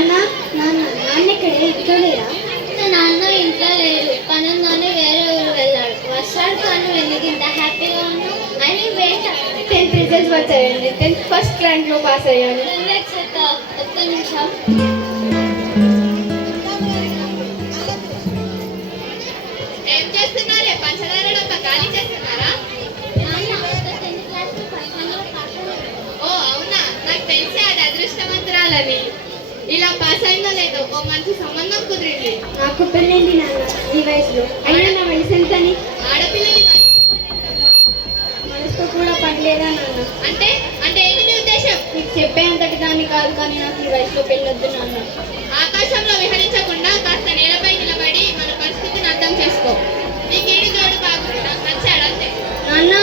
నాన్న నాన్న నాన్న ఇక్కడే ఇంట్లో లేరా? నాన్న ఇంట్లో లేరు, పనుందని వేరే ఊరు వెళ్ళాడు. వస్తాడు కానీ వెళ్ళి ఇంత హ్యాపీగా ఉన్నాను అని వెయిట్. 10th రిజల్ట్స్ వచ్చాయండి. 10th ఫస్ట్ ర్యాంక్లో పాస్ అయ్యాను. ఒక్క నిమిషం. ఏం చేస్తున్నారే? పంచదార డబ్బా ఖాళీ చేస్తున్నారా? ఓ అవునా, నాకు తెలిసి అది అదృష్టవంతురాలని. ఇలా పాస్ అయిందో లేదో ఓ మంచి సంబంధం కుదిరింది. నాకు పెళ్ళింది నాన్న ఈ వయసులో. అయినా నా వయసు ఎంతని? ఆడపిల్లకి మనసుతో కూడా పని లేదా నాన్న? అంటే అంటే ఏంటి నీ ఉద్దేశం? నీకు చెప్పేంతటి దాన్ని కాదు, కానీ నాకు ఈ వయసులో పెళ్ళొద్దు నాన్న. ఆకాశంలో విహరించకుండా కాస్త నేలపై నిలబడి మన పరిస్థితిని అర్థం చేసుకో. నీకేడు జోడు బాగుంది, నాకు నచ్చాడు అంతే. నాన్న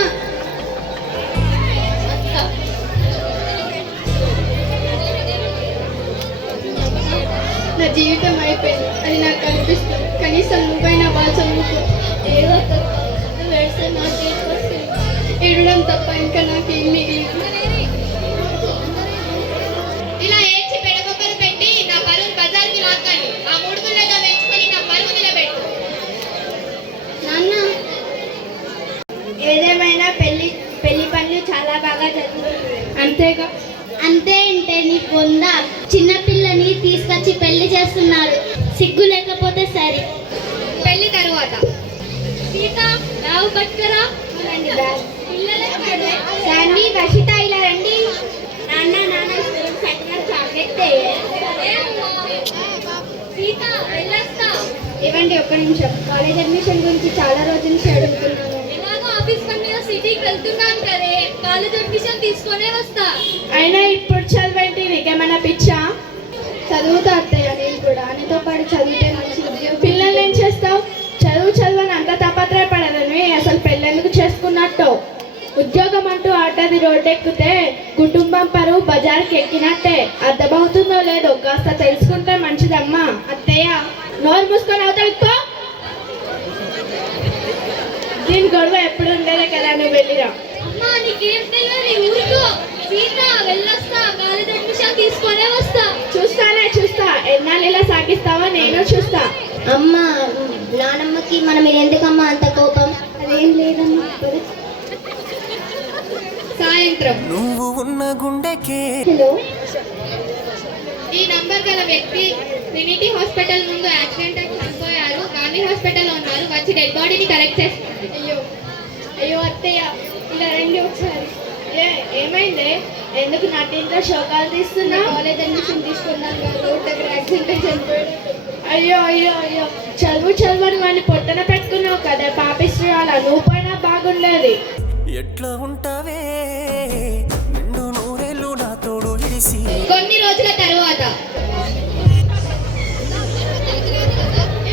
నా జీవితం అయిపోయింది అని నాకు అనిపిస్తుంది. కనీసం నువ్వైనా బాగా చదువుకో. ఏదో వేస్తే నాకేం వస్తుంది. ఏడడం తప్ప ఇంకా నాకేం మిగిలింది. ఇలా ఏడ్చి పెడబొబ్బలు పెట్టి నా పరువు బజార్కి లాక్కాలి. ఆ మూడు ముళ్ళతో వేసుకొని నా పరువు నిలబెట్టు. నాన్న ఏదేమైనా పెళ్లి పనులు చాలా బాగా జరుగుతుంది. అంతేగా? అంతే అంటే నీ పొంద చిన్నపిల్లని తీసుకొచ్చి పెళ్లి చేస్తున్నారు. సిగ్గు లేకపోతే సరే. పెళ్లి తరువాత సీత రావు పట్టుకరా. శాన్వి, వర్షిత ఇలా రండి. నాన్న నాన్న చాక్లెట్ సీత వెళ్ళొస్తా. ఇవ్వండి ఒక్క నిమిషం. కాలేజ్ అడ్మిషన్ గురించి చాలా రోజుల నుంచి అడుగుతున్నాను. ఎలాగో ఆఫీస్ పని మీద సిటీకి వెళ్తున్నాను కదే, కాలేజ్ అడ్మిషన్ తీసుకొనే వస్తా. అయినా ఇప్పుడు చదవండి, నీకేమైనా పిచ్చా? చదువుతా అత్తయ్య, నేను కూడా. నీతో పాటు చదివితే మంచి ఉద్యోగం. పిల్లల్ని ఏం చేస్తావు? చదువని అంత తపత్రపడదని అసలు పెళ్ళెందుకు చేసుకున్నట్టు? ఉద్యోగం అంటూ ఆటది రోడ్డెక్కితే కుటుంబం పరువు బజార్కి ఎక్కినట్టే. అర్థమవుతుందో లేదో కాస్త తెలుసుకుంటే మంచిదమ్మా. అత్తయ్య నోరు మూసుకొని అవుతావు. దీని గొడవ ఎప్పుడు ఉండేదే కదా, నువ్వు వెళ్ళిరా. అమ్మా నీకేం తెలియదు, ఊరుకో. సీత వెళ్ళొస్తా, కాలేజ్ అడ్మిషన్ తీసుకొనే వస్తా. చూస్తా. ఎన్నాళ్ళు ఇలా సాగిస్తావో నేను చూస్తా. అమ్మ నానమ్మకి మన మీద ఎందుకమ్మా అంత కోపం? అదేం లేదమ్మా. సాయంత్రం నువ్వు ఉన్న గుండెకే. హలో, ఈ నంబర్ గల వ్యక్తి ట్రినిటీ హాస్పిటల్ ముందు యాక్సిడెంట్ అయి చనిపోయారు. గాంధీ హాస్పిటల్లో ఉన్నారు. వచ్చి డెడ్ బాడీని కలెక్ట్ చేస్తుంది. అయ్యో అత్తయ్య, ఇలా రండి ఒకసారి. ఏమైంది? ఎందుకు నా ఇంట్లో శోకాలు తీస్తున్నా? కాలేజ్ అడ్మిషన్ తీసుకున్నాను కదా, రోడ్ దగ్గర యాక్సిడెంట్ అయి చనిపోయాడు. అయ్యో చదువు అని పొట్టన పెట్టుకున్నావు కదా పాపిస్తురాలా. నువ్వు పైన బాగుండేది. ఎట్లా ఉంటావే నిన్ను నూరేళ్ళు నా తోడు ఇడిసి. కొన్ని రోజుల తరువాత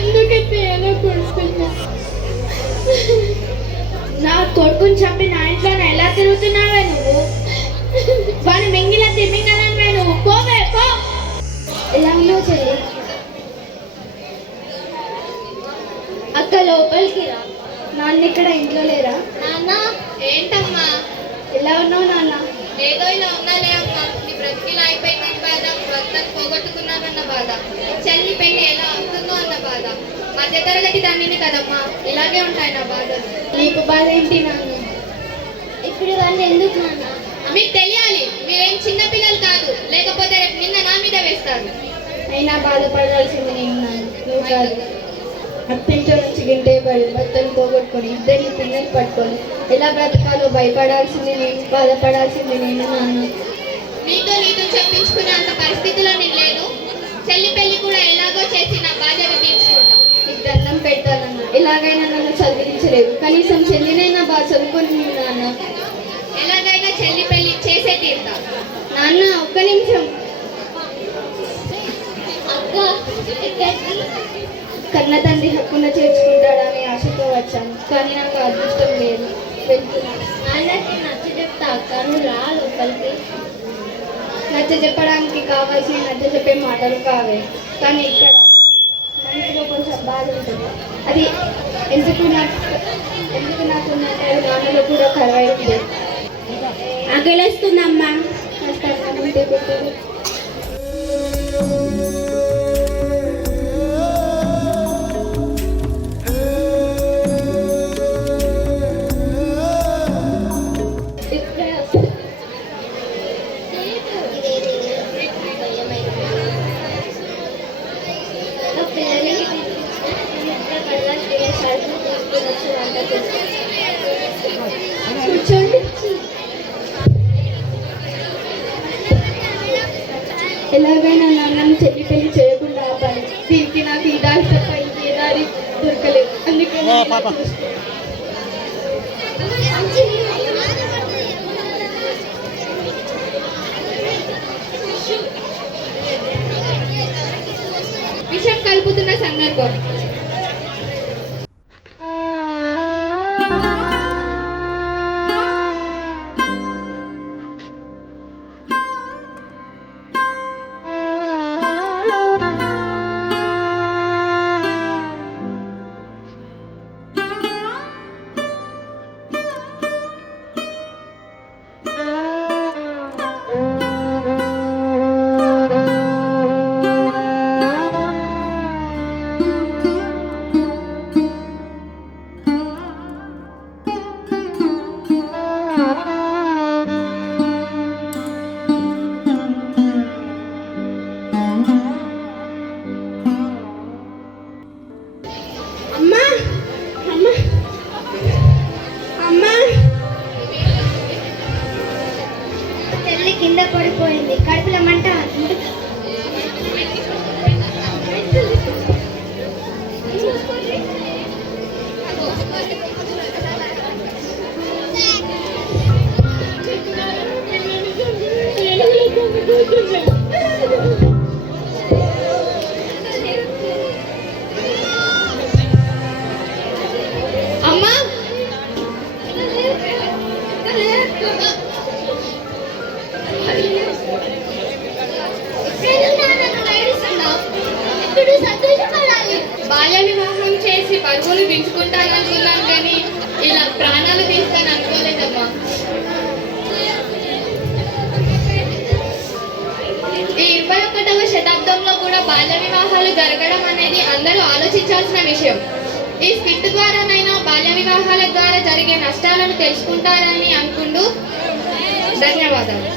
ఎందుకైతే ఎలా కొడుకున్నా? నా కొడుకుని చంపి నా ఇంట్లో ఎలా తిరుగుతున్నావే నువ్వు? వాడిని మింగిలా తిమ్మింగలనివే నువ్వు. పోవే పో. ఎలా ఉన్నావు చెల్లి? అక్క లోపలికి రా. నాన్న ఇక్కడ ఇంట్లో లేరా? నాన్న ఏంటమ్మా ఎలా ఉన్నావు నాన్న? ఏదో ఇలా ఉన్నాలే అమ్మా. నీ బ్రతికిలా అయిపోయిందని బాధ, భర్తను పోగొట్టుకున్నానన్న బాధ, చెల్లి పెళ్లి ఎలా అవుతుందో అన్న బాధ. మధ్యతరగతి దానిని కదమ్మా, ఇలాగే ఉంటాయి నా బాధలు. నీకు బాధ ఏంటి నాన్న? ఇప్పుడు ఇవన్నీ ఎందుకు నాన్న? మీకు తెలియాలి, మీరేం చిన్న పిల్లలు కాదు. లేకపోతే రేపు నిన్న నా మీద వేస్తారు. అయినా బాధపడాల్సింది నేను నాన్న, నువ్వు కాదు. అత్తింట్లో నుంచి గింటే పడి భర్తను పోగొట్టుకొని ఇద్దరిని పిల్లలు పట్టుకొని ఎలా బ్రతకాలో భయపడాల్సింది నేను, బాధపడాల్సింది నేను నాన్న. నీతో చెప్పించుకునే అంత పరిస్థితిలో నేను లేను. చెల్లి పెళ్లి కూడా ఎలాగో చేసి నా బాధ్యత తీర్చుకుంటా. నీకు దండం పెట్టాలన్న. ఎలాగైనా నన్ను చదివించలేదు, కనీసం చెల్లినైనా బాగా చదువుకొని నాన్న. ఎలాగైనా చెల్లి పెళ్లి చేసే తీరుతా. నాన్న ఒక్క నిమిషం. అక్క ఎక్కడికి? కన్న తండ్రి హక్కున చేర్చుకుంటాడని ఆశతో వచ్చాను, కానీ నాకు అదృష్టం లేదు. వెళ్తున్నాను. నాన్నకి నచ్చ చెప్తా అక్క, నువ్వు రా లోపలికి. నచ్చ చెప్పడానికి కావాల్సిన నచ్చ చెప్పే మాటలు కావే, కానీ ఇక్కడ మనసులో కొంచెం బాధ ఉంటుంది. అది ఎందుకు నాకు నాన్నలో కూడా కరవైంది. ఆకలిస్తుందమ్మా. కష్టంగా ఉంటే పెట్టదు. ఎలాగైనా నన్ను చెల్లి పెళ్లి చేయకుండా ఆపాలి. దీనికి నాకు ఈ దారి తప్ప ఇంకే దారి దొరకలేదు. అందుకే నేను ఇలా చూస్తున్నాను. విషం కలుపుతున్న సందర్భం. అమ్మా అమ్మా అమ్మా చెల్లి కింద పడిపోయింది. కడుపులో మంట. అమ్మా ఇప్పుడు సంతోషపడాలి. బాల్య వివాహం చేసి పరుగులు పెంచుకుంటాననుకున్నాం కానీ ఇలా ప్రాణాలు తీస్తాను అనుకోలేదమ్మా. ఈ 21వ శతాబ్దంలో కూడా బాల్య వివాహాలు జరగడం అనేది అందరూ ఆలోచించాల్సిన విషయం. ఈ స్కిట్ ద్వారానైనా బాల్య వివాహాల ద్వారా జరిగే నష్టాలను తెలుసుకుంటారని అనుకుంటూ ధన్యవాదాలు.